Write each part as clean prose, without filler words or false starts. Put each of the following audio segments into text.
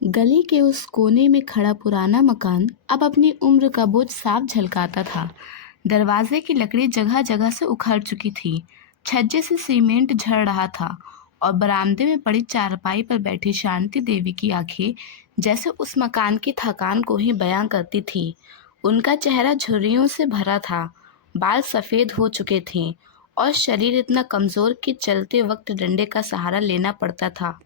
गली के उस कोने में खड़ा पुराना मकान अब अपनी उम्र का बोझ साफ झलकाता था। दरवाजे की लकड़ी जगह जगह से उखड़ चुकी थी। छज्जे से सीमेंट झड़ रहा था और बरामदे में पड़ी चारपाई पर बैठी शांति देवी की आंखें जैसे उस मकान की थकान को ही बयां करती थी। उनका चेहरा झुर्रियों से भरा था, बाल सफ़ेद हो चुके थे और शरीर इतना कमज़ोर कि चलते वक्त डंडे का सहारा लेना पड़ता था।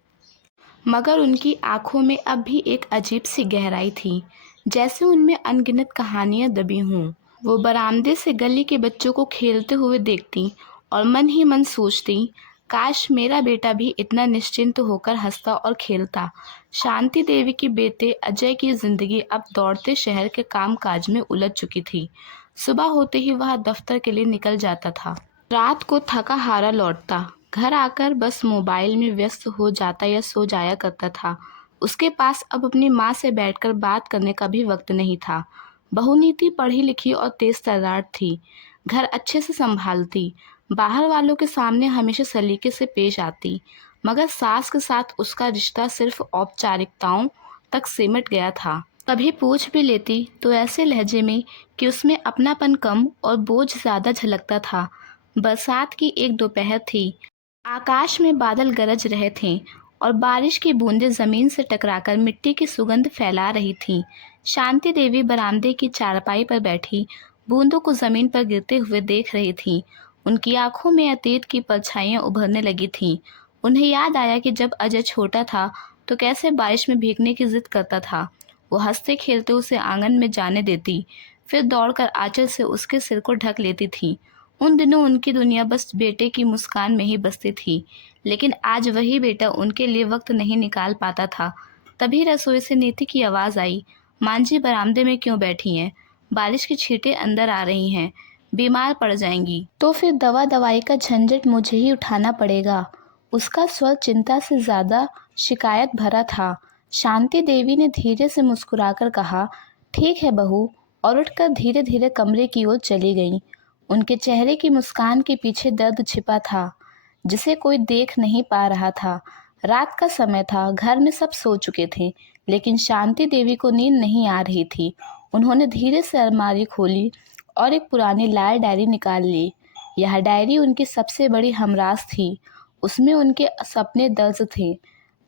मगर उनकी आंखों में अब भी एक अजीब सी गहराई थी, जैसे उनमें अनगिनत कहानियां दबी हों। वो बरामदे से गली के बच्चों को खेलते हुए देखती और मन ही मन सोचती, काश मेरा बेटा भी इतना निश्चिंत होकर हंसता और खेलता। शांति देवी की बेटे अजय की जिंदगी अब दौड़ते शहर के कामकाज में उलझ चुकी थी। सुबह होते ही वह दफ्तर के लिए निकल जाता था। रात को थका हारा लौटता, घर आकर बस मोबाइल में व्यस्त हो जाता या सो जाया करता था। उसके पास अब अपनी माँ से बैठकर बात करने का भी वक्त नहीं था। बहुनीति पढ़ी लिखी और तेज तर्रार थी, घर अच्छे से संभालती, बाहर वालों के सामने हमेशा सलीके से पेश आती, मगर सास के साथ उसका रिश्ता सिर्फ औपचारिकताओं तक सिमट गया था। कभी पूछ भी लेती तो ऐसे लहजे में कि उसमें अपनापन कम और बोझ ज़्यादा झलकता था। बरसात की एक दोपहर थी। आकाश में बादल गरज रहे थे और बारिश की बूंदें जमीन से टकराकर मिट्टी की सुगंध फैला रही थीं। शांति देवी बरामदे की चारपाई पर बैठी बूंदों को जमीन पर गिरते हुए देख रही थी। उनकी आंखों में अतीत की परछाइयां उभरने लगी थीं। उन्हें याद आया कि जब अजय छोटा था तो कैसे बारिश में भीगने की जिद करता था। वो हंसते खेलते उसे आंगन में जाने देती, फिर दौड़कर आंचल से उसके सिर को ढक लेती थी। उन दिनों उनकी दुनिया बस बेटे की मुस्कान में ही बसती थी, लेकिन आज वही बेटा उनके लिए वक्त नहीं निकाल पाता था। तभी रसोई से नीति की आवाज़ आई, मां जी बरामदे में क्यों बैठी हैं? बारिश की छींटें अंदर आ रही हैं, बीमार पड़ जाएंगी तो फिर दवा दवाई का झंझट मुझे ही उठाना पड़ेगा। उसका स्वर चिंता से ज़्यादा शिकायत भरा था। शांति देवी ने धीरे से मुस्कुराकर कहा, ठीक है बहू, और उठकर धीरे धीरे कमरे की ओर चली गई। उनके चेहरे की मुस्कान के पीछे दर्द छिपा था, जिसे कोई देख नहीं पा रहा था। रात का समय था, घर में सब सो चुके थे, लेकिन शांति देवी को नींद नहीं आ रही थी। उन्होंने धीरे से अलमारी खोली और एक पुरानी लाल डायरी निकाल ली। यह डायरी उनकी सबसे बड़ी हमराज थी। उसमें उनके सपने दर्ज थे।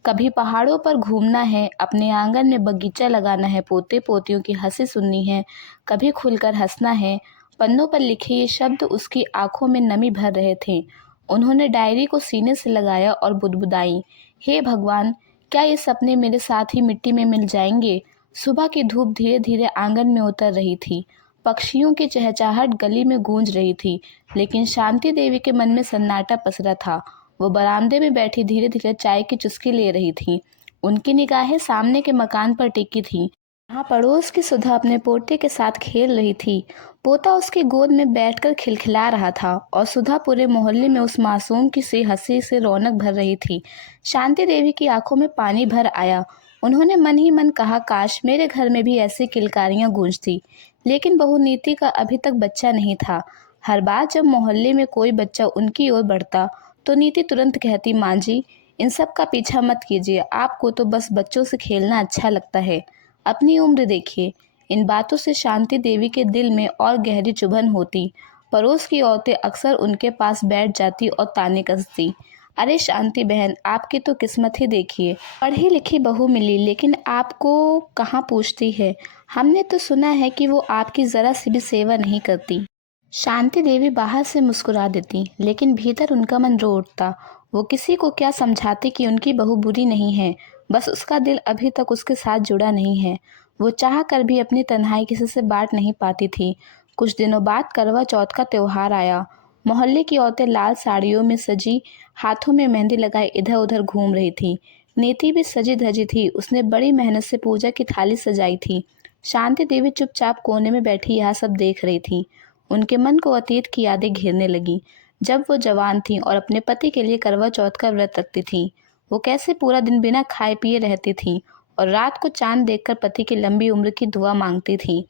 कभी पहाड़ों पर घूमना है, अपने आंगन में बगीचा लगाना है, पोते पोतियों की हंसी सुननी है, कभी खुलकर हंसना है। पन्नों पर लिखे ये शब्द उसकी आंखों में नमी भर रहे थे। उन्होंने डायरी को सीने से लगाया और बुदबुदाई, हे भगवान, क्या ये सपने मेरे साथ ही मिट्टी में मिल जाएंगे? सुबह की धूप धीरे धीरे आंगन में उतर रही थी। पक्षियों की चहचहाहट गली में गूंज रही थी, लेकिन शांति देवी के मन में सन्नाटा पसरा था। वो बरामदे में बैठी धीरे धीरे चाय की चुस्की ले रही थी। उनकी निगाहें सामने के मकान पर टिकी थी, जहाँ पड़ोस की सुधा अपने पोते के साथ खेल रही थी। पोता उसकी गोद में बैठकर खिलखिला रहा था और सुधा पूरे मोहल्ले में उस मासूम की सी हंसी से रौनक भर रही थी। शांति देवी की आंखों में पानी भर आया। उन्होंने मन ही मन कहा, काश मेरे घर में भी ऐसी किलकारियां गूंजती। लेकिन बहू नीति का अभी तक बच्चा नहीं था। हर बार जब मोहल्ले में कोई बच्चा उनकी ओर बढ़ता तो नीति तुरंत कहती, माँ जी, इन सब का पीछा मत कीजिए, आपको तो बस बच्चों से खेलना अच्छा लगता है, अपनी उम्र देखिए। इन बातों से शांति देवी के दिल में और गहरी चुभन होती। पड़ोस की औरतें अक्सर उनके पास बैठ जाती और ताने कसती, अरे शांति बहन, आपकी तो किस्मत ही देखिए, पढ़ी लिखी बहू मिली, लेकिन आपको कहाँ पूछती है। हमने तो सुना है कि वो आपकी ज़रा सी भी सेवा नहीं करती। शांति देवी बाहर से मुस्कुरा देती, लेकिन भीतर उनका मन रो उठता। वो किसी को क्या समझाती कि उनकी बहू बुरी नहीं है, बस उसका दिल अभी तक उसके साथ जुड़ा नहीं है। वो चाह कर भी अपनी तन्हाई किसी से बांट नहीं पाती थी। कुछ दिनों बाद करवा चौथ का त्योहार आया। मोहल्ले की औरतें लाल साड़ियों में सजी, हाथों में मेहंदी लगाए इधर उधर घूम रही थी। नीति भी सजी धजी थी, उसने बड़ी मेहनत से पूजा की थाली सजाई थी। शांति देवी चुपचाप कोने में बैठी यह सब देख रही थी। उनके मन को अतीत की यादें घेरने लगी, जब वो जवान थीं और अपने पति के लिए करवा चौथ का व्रत रखती थीं। वो कैसे पूरा दिन बिना खाए पिए रहती थीं और रात को चांद देखकर पति की लंबी उम्र की दुआ मांगती थीं।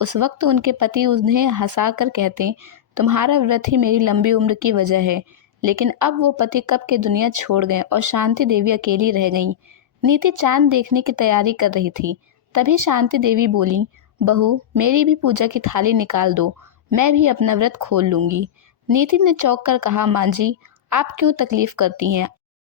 उस वक्त उनके पति उन्हें हंसाकर कहते, तुम्हारा व्रत ही मेरी लंबी उम्र की वजह है। लेकिन अब वो पति कब के दुनिया छोड़ गए और शांति देवी अकेली रह गईं। नीति चांद देखने की तैयारी कर रही थी। तभी शांति देवी बोली, बहू मेरी भी पूजा की थाली निकाल दो, मैं भी अपना व्रत खोल लूंगी। नीति ने चौंक कर कहा, माँ जी आप क्यों तकलीफ करती हैं,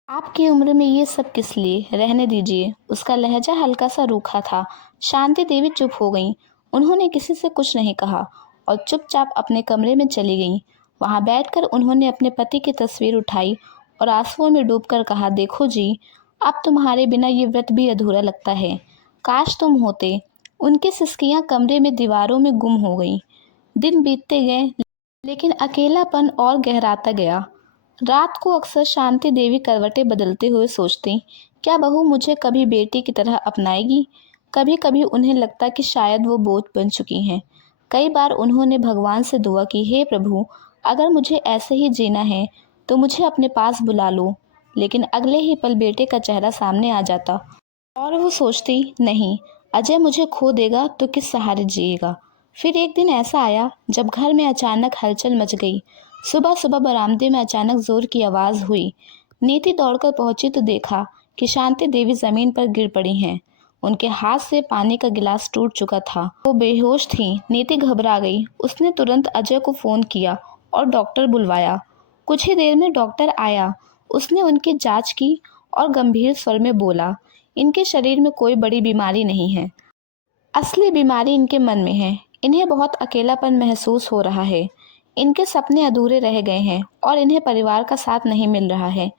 आपकी उम्र में ये सब किस लिए, रहने दीजिए। उसका लहजा हल्का सा रूखा था। शांति देवी चुप हो गईं। उन्होंने किसी से कुछ नहीं कहा और चुपचाप अपने कमरे में चली गईं। वहां बैठकर उन्होंने अपने पति की तस्वीर उठाई और आंसुओं में डूबकर कहा, देखो जी अब तुम्हारे बिना ये व्रत भी अधूरा लगता है। काश तुम होते। उनकी सिसकियां कमरे में दीवारों में गुम हो गईं। दिन बीतते गए लेकिन अकेलापन और गहराता गया। रात को अक्सर शांति देवी करवटें बदलते हुए सोचती, क्या बहू मुझे कभी बेटी की तरह अपनाएगी। कभी कभी उन्हें लगता कि शायद वो बोझ बन चुकी हैं। कई बार उन्होंने भगवान से दुआ की, हे प्रभु अगर मुझे ऐसे ही जीना है तो मुझे अपने पास बुला लो। लेकिन अगले ही पल बेटे का चेहरा सामने आ जाता और वो सोचती, नहीं अजय मुझे खो देगा तो किस सहारे जिएगा। फिर एक दिन ऐसा आया जब घर में अचानक हलचल मच गई। सुबह सुबह बरामदे में अचानक जोर की आवाज़ हुई। नीति दौड़कर पहुंची तो देखा कि शांति देवी जमीन पर गिर पड़ी हैं। उनके हाथ से पानी का गिलास टूट चुका था। वो बेहोश थी। नीति घबरा गई। उसने तुरंत अजय को फ़ोन किया और डॉक्टर बुलवाया। कुछ ही देर में डॉक्टर आया। उसने उनकी जांच की और गंभीर स्वर में बोला, इनके शरीर में कोई बड़ी बीमारी नहीं है। असली बीमारी इनके मन में है। इन्हें बहुत अकेलापन महसूस हो रहा है। इनके सपने अधूरे रह गए हैं और इन्हें परिवार का साथ नहीं मिल रहा है।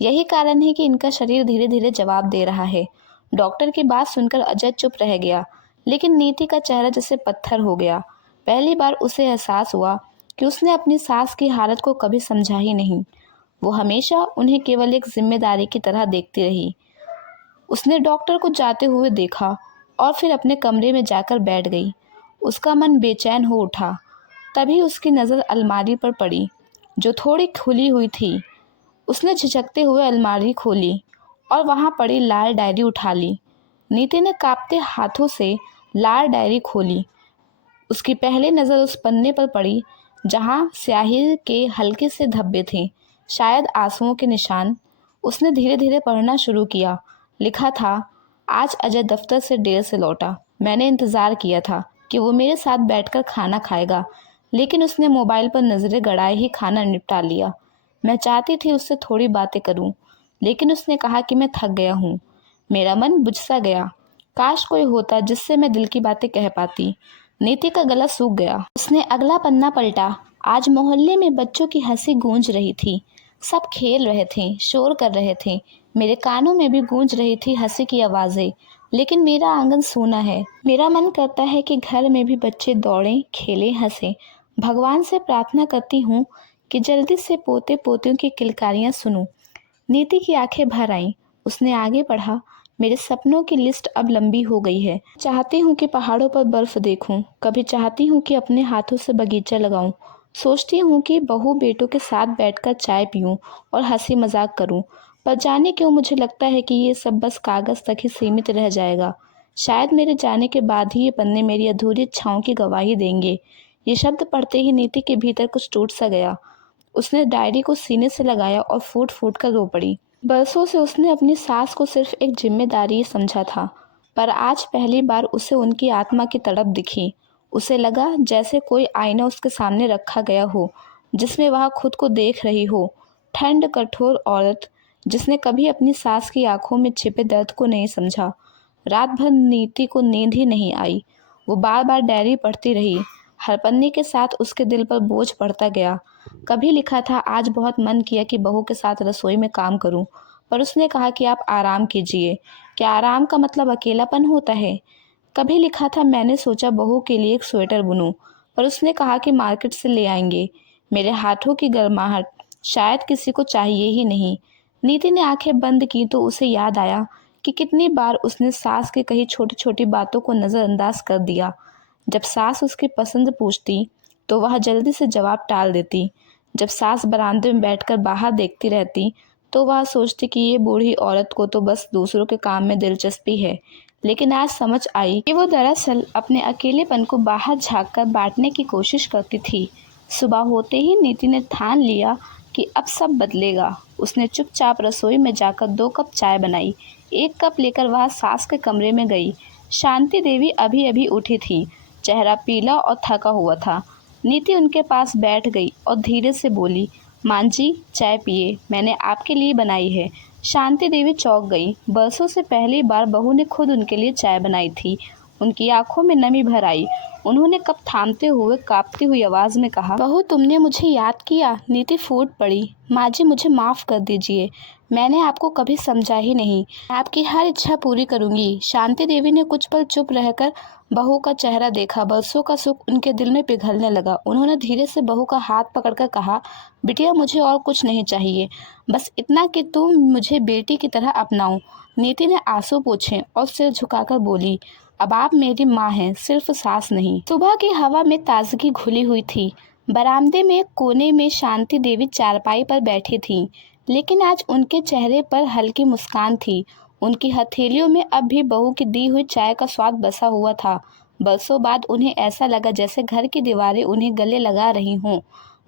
यही कारण है कि इनका शरीर धीरे धीरे जवाब दे रहा है। डॉक्टर की बात सुनकर अजय चुप रह गया, लेकिन नीति का चेहरा जैसे पत्थर हो गया। पहली बार उसे एहसास हुआ कि उसने अपनी सास की हालत को कभी समझा ही नहीं। वो हमेशा उन्हें केवल एक जिम्मेदारी की तरह देखती रही। उसने डॉक्टर को जाते हुए देखा और फिर अपने कमरे में जाकर बैठ गई। उसका मन बेचैन हो उठा। तभी उसकी नज़र अलमारी पर पड़ी जो थोड़ी खुली हुई थी। उसने झिझकते हुए अलमारी खोली और वहाँ पड़ी लाल डायरी उठा ली। नीति ने कांपते हाथों से लाल डायरी खोली। उसकी पहली नज़र उस पन्ने पर पड़ी जहाँ स्याही के हल्के से धब्बे थे, शायद आंसुओं के निशान। उसने धीरे धीरे पढ़ना शुरू किया। लिखा था, आज अजय दफ्तर से देर से लौटा। मैंने इंतज़ार किया था कि वो मेरे साथ बैठकर खाना खाएगा, लेकिन उसने मोबाइल पर नज़रें गड़ाए ही खाना निपटा लिया। मैं चाहती थी उससे थोड़ी बातें करूं, लेकिन उसने कहा कि मैं थक गया हूँ। मेरा मन बुझ सा गया। काश कोई होता जिससे मैं दिल की बातें कह पाती। नीति का गला सूख गया। उसने अगला पन्ना पलटा। आज मोहल्ले में बच्चों की हंसी गूंज रही थी। सब खेल रहे थे, शोर कर रहे थे। मेरे कानों में भी गूंज रही थी हंसी की आवाज़ें। लेकिन मेरा आंगन सूना है। मेरा मन करता है कि घर में भी बच्चे दौड़ें, खेलें, हंसें। भगवान से प्रार्थना करती हूँ कि जल्दी से पोते पोतियों की किलकारियाँ सुनूं। नीति की आंखें भर आईं। उसने आगे बढ़ा, मेरे सपनों की लिस्ट अब लंबी हो गई है। चाहती हूँ कि पहाड़ों पर बर्फ देखूं, कभी चाहती हूँ कि अपने हाथों से बगीचा लगाऊं। सोचती हूँ कि बहू बेटों के साथ बैठकर चाय पीऊं और हंसी मजाक करूं। पर जाने क्यों मुझे लगता है कि ये सब बस कागज़ तक ही सीमित रह जाएगा। शायद मेरे जाने के बाद ही ये पन्ने मेरी अधूरी इच्छाओं की गवाही देंगे। ये शब्द पढ़ते ही नीति के भीतर कुछ टूट सा गया। उसने डायरी को सीने से लगाया और फूट फूट कर रो पड़ी। बरसों से उसने अपनी सास को सिर्फ एक जिम्मेदारी समझा था, पर आज पहली बार उसे उनकी आत्मा की तड़प दिखी। उसे लगा जैसे कोई आईना उसके सामने रखा गया हो, जिसमें वह खुद को देख रही हो। ठंड कठोर औरत जिसने कभी अपनी सास की आंखों में छिपे दर्द को नहीं समझा। रात भर नीति को नींद ही नहीं आई। वो बार बार डायरी पढ़ती रही। हर पन्ने के साथ उसके दिल पर बोझ पड़ता गया। कभी लिखा था, आज बहुत मन किया कि बहू के साथ रसोई में काम करूं, पर उसने कहा कि आप आराम कीजिए। क्या आराम का मतलब अकेलापन होता है? कभी लिखा था, मैंने सोचा बहू के लिए एक स्वेटर बुनूं, पर उसने कहा कि मार्केट से ले आएंगे। मेरे हाथों की गर्माहट शायद किसी को चाहिए ही नहीं। नीति ने आंखें बंद की तो उसे याद आया कि कितनी बार उसने सास की कही छोटी छोटी बातों को नज़रअंदाज कर दिया। जब सास उसकी पसंद पूछती तो वह जल्दी से जवाब टाल देती। जब सास बरामदे में बैठकर बाहर देखती रहती तो वह सोचती कि ये बूढ़ी औरत को तो बस दूसरों के काम में दिलचस्पी है। लेकिन आज समझ आई कि वो दरअसल अपने अकेलेपन को बाहर झांककर बांटने की कोशिश करती थी। सुबह होते ही नीति ने ठान लिया कि अब सब बदलेगा। उसने चुपचाप रसोई में जाकर 2 कप चाय बनाई। एक कप लेकर वह सास के कमरे में गई। शांति देवी अभी अभी उठी थी, चेहरा पीला और थका हुआ था। नीति उनके पास बैठ गई और धीरे से बोली, मां जी चाय पिए, मैंने आपके लिए बनाई है। शांति देवी चौंक गई। बरसों से पहली बार बहू ने खुद उनके लिए चाय बनाई थी। उनकी आंखों में नमी भर आई। उन्होंने कप थामते हुए कांपती हुई आवाज़ में कहा, बहू तुमने मुझे याद किया। नीति फूट पड़ी। माँ जी मुझे माफ़ कर दीजिए, मैंने आपको कभी समझा ही नहीं। मैं आपकी हर इच्छा पूरी करूँगी। शांति देवी ने कुछ पल चुप रहकर बहू का चेहरा देखा। बरसों का सुख उनके दिल में पिघलने लगा। उन्होंने धीरे से बहू का हाथ पकड़कर कहा, बिटिया मुझे और कुछ नहीं चाहिए, बस इतना कि तुम मुझे बेटी की तरह अपनाओ। नीति ने आंसू पोंछे और सिर झुकाकर बोली, अब आप मेरी माँ हैं, सिर्फ सास नहीं। सुबह की हवा में ताजगी घुली हुई थी। बरामदे में एक कोने में शांति देवी चारपाई पर बैठी थीं, लेकिन आज उनके चेहरे पर हल्की मुस्कान थी। उनकी हथेलियों में अब भी बहू की दी हुई चाय का स्वाद बसा हुआ था। बरसों बाद उन्हें ऐसा लगा जैसे घर की दीवारें उन्हें गले लगा रही हों।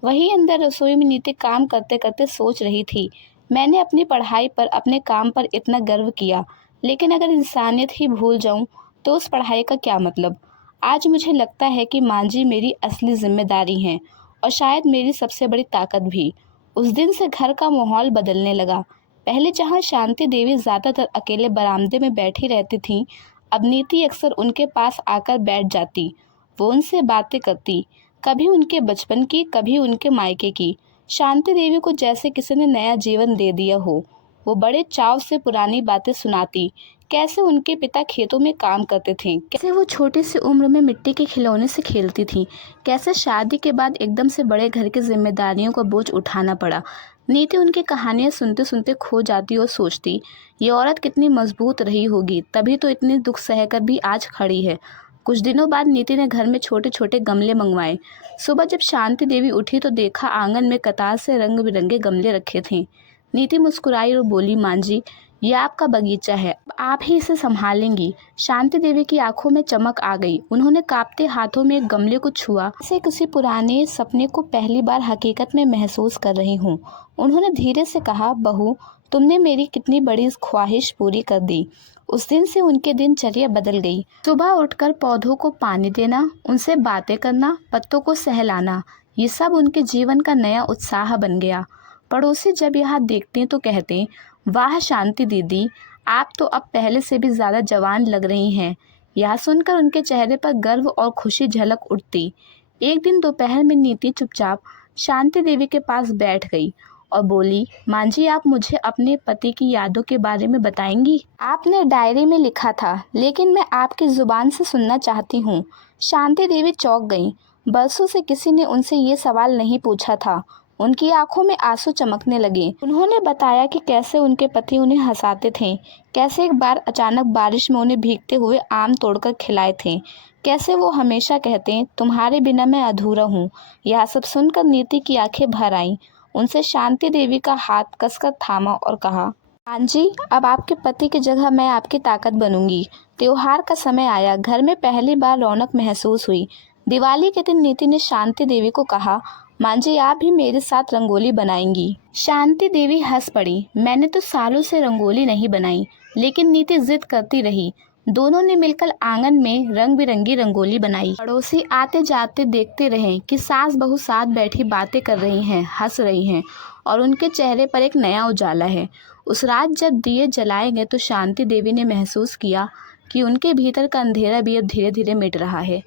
वहीं अंदर रसोई में नीति काम करते करते सोच रही थी, मैंने अपनी पढ़ाई पर, अपने काम पर इतना गर्व किया, लेकिन अगर इंसानियत ही भूल जाऊं तो उस पढ़ाई का क्या मतलब। आज मुझे लगता है कि माँ जी मेरी असली जिम्मेदारी हैं और शायद मेरी सबसे बड़ी ताकत भी। उस दिन से घर का माहौल बदलने लगा। पहले जहाँ शांति देवी ज़्यादातर अकेले बरामदे में बैठी रहती थीं, अब नीति अक्सर उनके पास आकर बैठ जाती। वो उनसे बातें करती, कभी उनके बचपन की, कभी उनके मायके की। शांति देवी को जैसे किसी ने नया जीवन दे दिया हो। वो बड़े चाव से पुरानी बातें सुनाती, कैसे उनके पिता खेतों में काम करते थे, कैसे वो छोटी सी उम्र में मिट्टी के खिलौने से खेलती थी, कैसे शादी के बाद एकदम से बड़े घर की जिम्मेदारियों का बोझ उठाना पड़ा। नीति उनकी कहानियां सुनते सुनते खो जाती और सोचती, ये औरत कितनी मजबूत रही होगी, तभी तो इतने दुख सहकर भी आज खड़ी है। कुछ दिनों बाद नीति ने घर में छोटे छोटे गमले मंगवाए। सुबह जब शांति देवी उठी तो देखा आंगन में कतार से रंग बिरंगे गमले रखे थे। नीति मुस्कुराई और बोली, मां जी ये आपका बगीचा है, आप ही इसे संभालेंगी। शांति देवी की आंखों में चमक आ गई। उन्होंने कांपते हाथों में एक गमले को छुआ, जैसे किसी पुराने सपने को पहली बार हकीकत में महसूस कर रही हूँ। उन्होंने धीरे से कहा, बहू तुमने मेरी कितनी बड़ी ख्वाहिश पूरी कर दी। उस दिन से उनके दिनचर्या बदल गई। सुबह उठकर पौधों को पानी देना, उनसे बातें करना, पत्तों को सहलाना, ये सब उनके जीवन का नया उत्साह बन गया। पड़ोसी जब यह देखते तो कहते, वाह शांति दीदी, आप तो अब पहले से भी ज़्यादा जवान लग रही हैं। यह सुनकर उनके चेहरे पर गर्व और खुशी झलक उठती। एक दिन दोपहर में नीति चुपचाप शांति देवी के पास बैठ गई और बोली, मां जी आप मुझे अपने पति की यादों के बारे में बताएंगी? आपने डायरी में लिखा था, लेकिन मैं आपकी ज़ुबान से सुनना चाहती हूँ। शांति देवी चौंक गई। बरसों से किसी ने उनसे ये सवाल नहीं पूछा था। उनकी आंखों में आंसू चमकने लगे। उन्होंने बताया कि कैसे उनके पति उन्हें हंसाते थे, कैसे एक बार अचानक बारिश में उन्हें भीगते हुए आम तोड़कर खिलाए थे, कैसे वो हमेशा कहते, तुम्हारे बिना मैं अधूरा हूँ। यह सब सुनकर नीति की आंखें भर आईं। उनसे शांति देवी का हाथ कसकर थामा और कहा, मां जी अब आपके पति की जगह मैं आपकी ताकत बनूंगी। त्योहार का समय आया। घर में पहली बार रौनक महसूस हुई। दिवाली के दिन नीति ने शांति देवी को कहा, मां जी आप भी मेरे साथ रंगोली बनाएंगी? शांति देवी हंस पड़ी। मैंने तो सालों से रंगोली नहीं बनाई, लेकिन नीति जिद करती रही। दोनों ने मिलकर आंगन में रंग बिरंगी रंगोली बनाई। पड़ोसी आते जाते देखते रहे कि सास बहू साथ बैठी बातें कर रही हैं, हंस रही हैं और उनके चेहरे पर एक नया उजाला है। उस रात जब दिए जलाए गए तो शांति देवी ने महसूस किया कि उनके भीतर का अंधेरा भी अब धीरे धीरे मिट रहा है।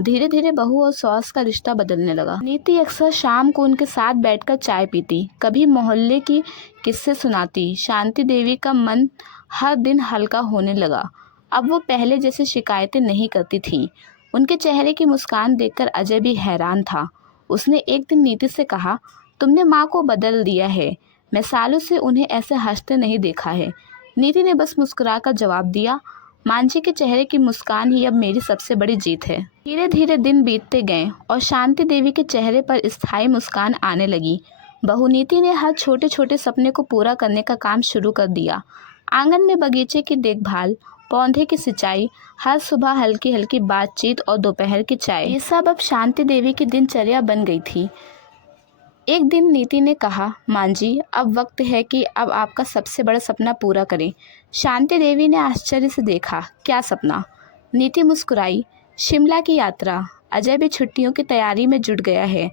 धीरे धीरे बहू और सास का रिश्ता बदलने लगा। नीति अक्सर शाम को उनके साथ बैठकर चाय पीती, कभी मोहल्ले की किस्से सुनाती। शांति देवी का मन हर दिन हल्का होने लगा। अब वो पहले जैसे शिकायतें नहीं करती थी। उनके चेहरे की मुस्कान देखकर अजय भी हैरान था। उसने एक दिन नीति से कहा, तुमने माँ को बदल दिया है, मैं सालों से उन्हें ऐसे हंसते नहीं देखा है। नीति ने बस मुस्कुराकर जवाब दिया, मां जी के चेहरे की मुस्कान ही अब मेरी सबसे बड़ी जीत है। धीरे धीरे दिन बीतते गए और शांति देवी के चेहरे पर स्थायी मुस्कान आने लगी। बहू नीति ने हर छोटे छोटे सपने को पूरा करने का काम शुरू कर दिया। आंगन में बगीचे की देखभाल, पौधे की सिंचाई, हर सुबह हल्की हल्की बातचीत और दोपहर की चाय, ये सब अब शांति देवी की दिनचर्या बन गई थी। एक दिन नीति ने कहा, मां जी, अब वक्त है कि अब आपका सबसे बड़ा सपना पूरा करें। शांति देवी ने आश्चर्य से देखा, क्या सपना? नीति मुस्कुराई, शिमला की यात्रा। अजय भी छुट्टियों की तैयारी में जुट गया है।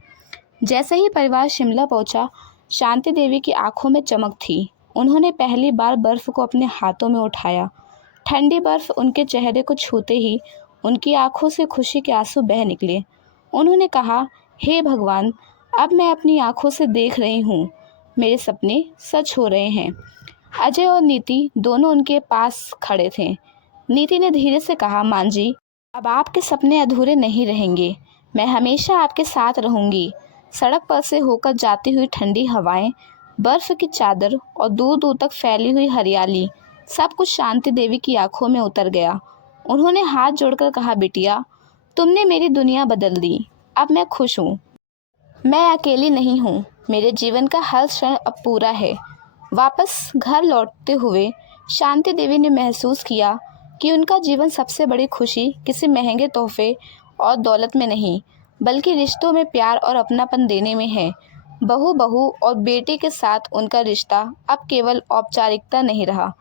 जैसे ही परिवार शिमला पहुंचा, शांति देवी की आंखों में चमक थी। उन्होंने पहली बार बर्फ को अपने हाथों में उठाया। ठंडी बर्फ उनके चेहरे को छूते ही उनकी आंखों से खुशी के आंसू बह निकले। उन्होंने कहा, हे भगवान, अब मैं अपनी आंखों से देख रही हूँ, मेरे सपने सच हो रहे हैं। अजय और नीति दोनों उनके पास खड़े थे। नीति ने धीरे से कहा, मां जी, अब आपके सपने अधूरे नहीं रहेंगे। मैं हमेशा आपके साथ रहूंगी। सड़क पर से होकर जाती हुई ठंडी हवाएं, बर्फ की चादर और दूर दूर तक फैली हुई हरियाली, सब कुछ शांति देवी की आंखों में उतर गया। उन्होंने हाथ जोड़कर कहा, बिटिया, तुमने मेरी दुनिया बदल दी। अब मैं खुश हूँ। मैं अकेली नहीं हूँ। मेरे जीवन का हर क्षण अब पूरा है। वापस घर लौटते हुए शांति देवी ने महसूस किया कि उनका जीवन सबसे बड़ी खुशी किसी महंगे तोहफे और दौलत में नहीं, बल्कि रिश्तों में प्यार और अपनापन देने में है। बहू और बेटे के साथ उनका रिश्ता अब केवल औपचारिकता नहीं रहा,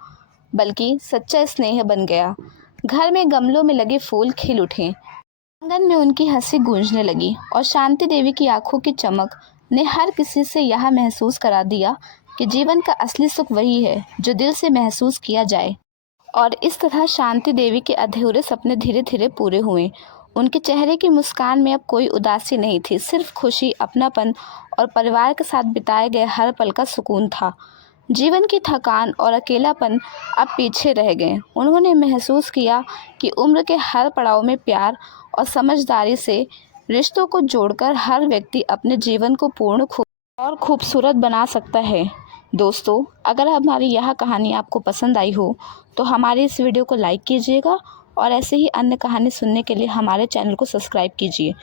बल्कि सच्चा स्नेह बन गया। घर में गमलों में लगे फूल खिल उठे, आंगन में उनकी हंसी गूंजने लगी और शांति देवी की आंखों की चमक ने हर किसी से यह महसूस करा दिया कि जीवन का असली सुख वही है जो दिल से महसूस किया जाए। और इस तरह शांति देवी के अधूरे सपने धीरे धीरे पूरे हुए। उनके चेहरे की मुस्कान में अब कोई उदासी नहीं थी, सिर्फ खुशी, अपनापन और परिवार के साथ बिताए गए हर पल का सुकून था। जीवन की थकान और अकेलापन अब पीछे रह गए। उन्होंने महसूस किया कि उम्र के हर पड़ाव में प्यार और समझदारी से रिश्तों को जोड़कर हर व्यक्ति अपने जीवन को पूर्ण और खूबसूरत बना सकता है। दोस्तों, अगर हमारी यह कहानी आपको पसंद आई हो तो हमारी इस वीडियो को लाइक कीजिएगा और ऐसे ही अन्य कहानी सुनने के लिए हमारे चैनल को सब्सक्राइब कीजिए।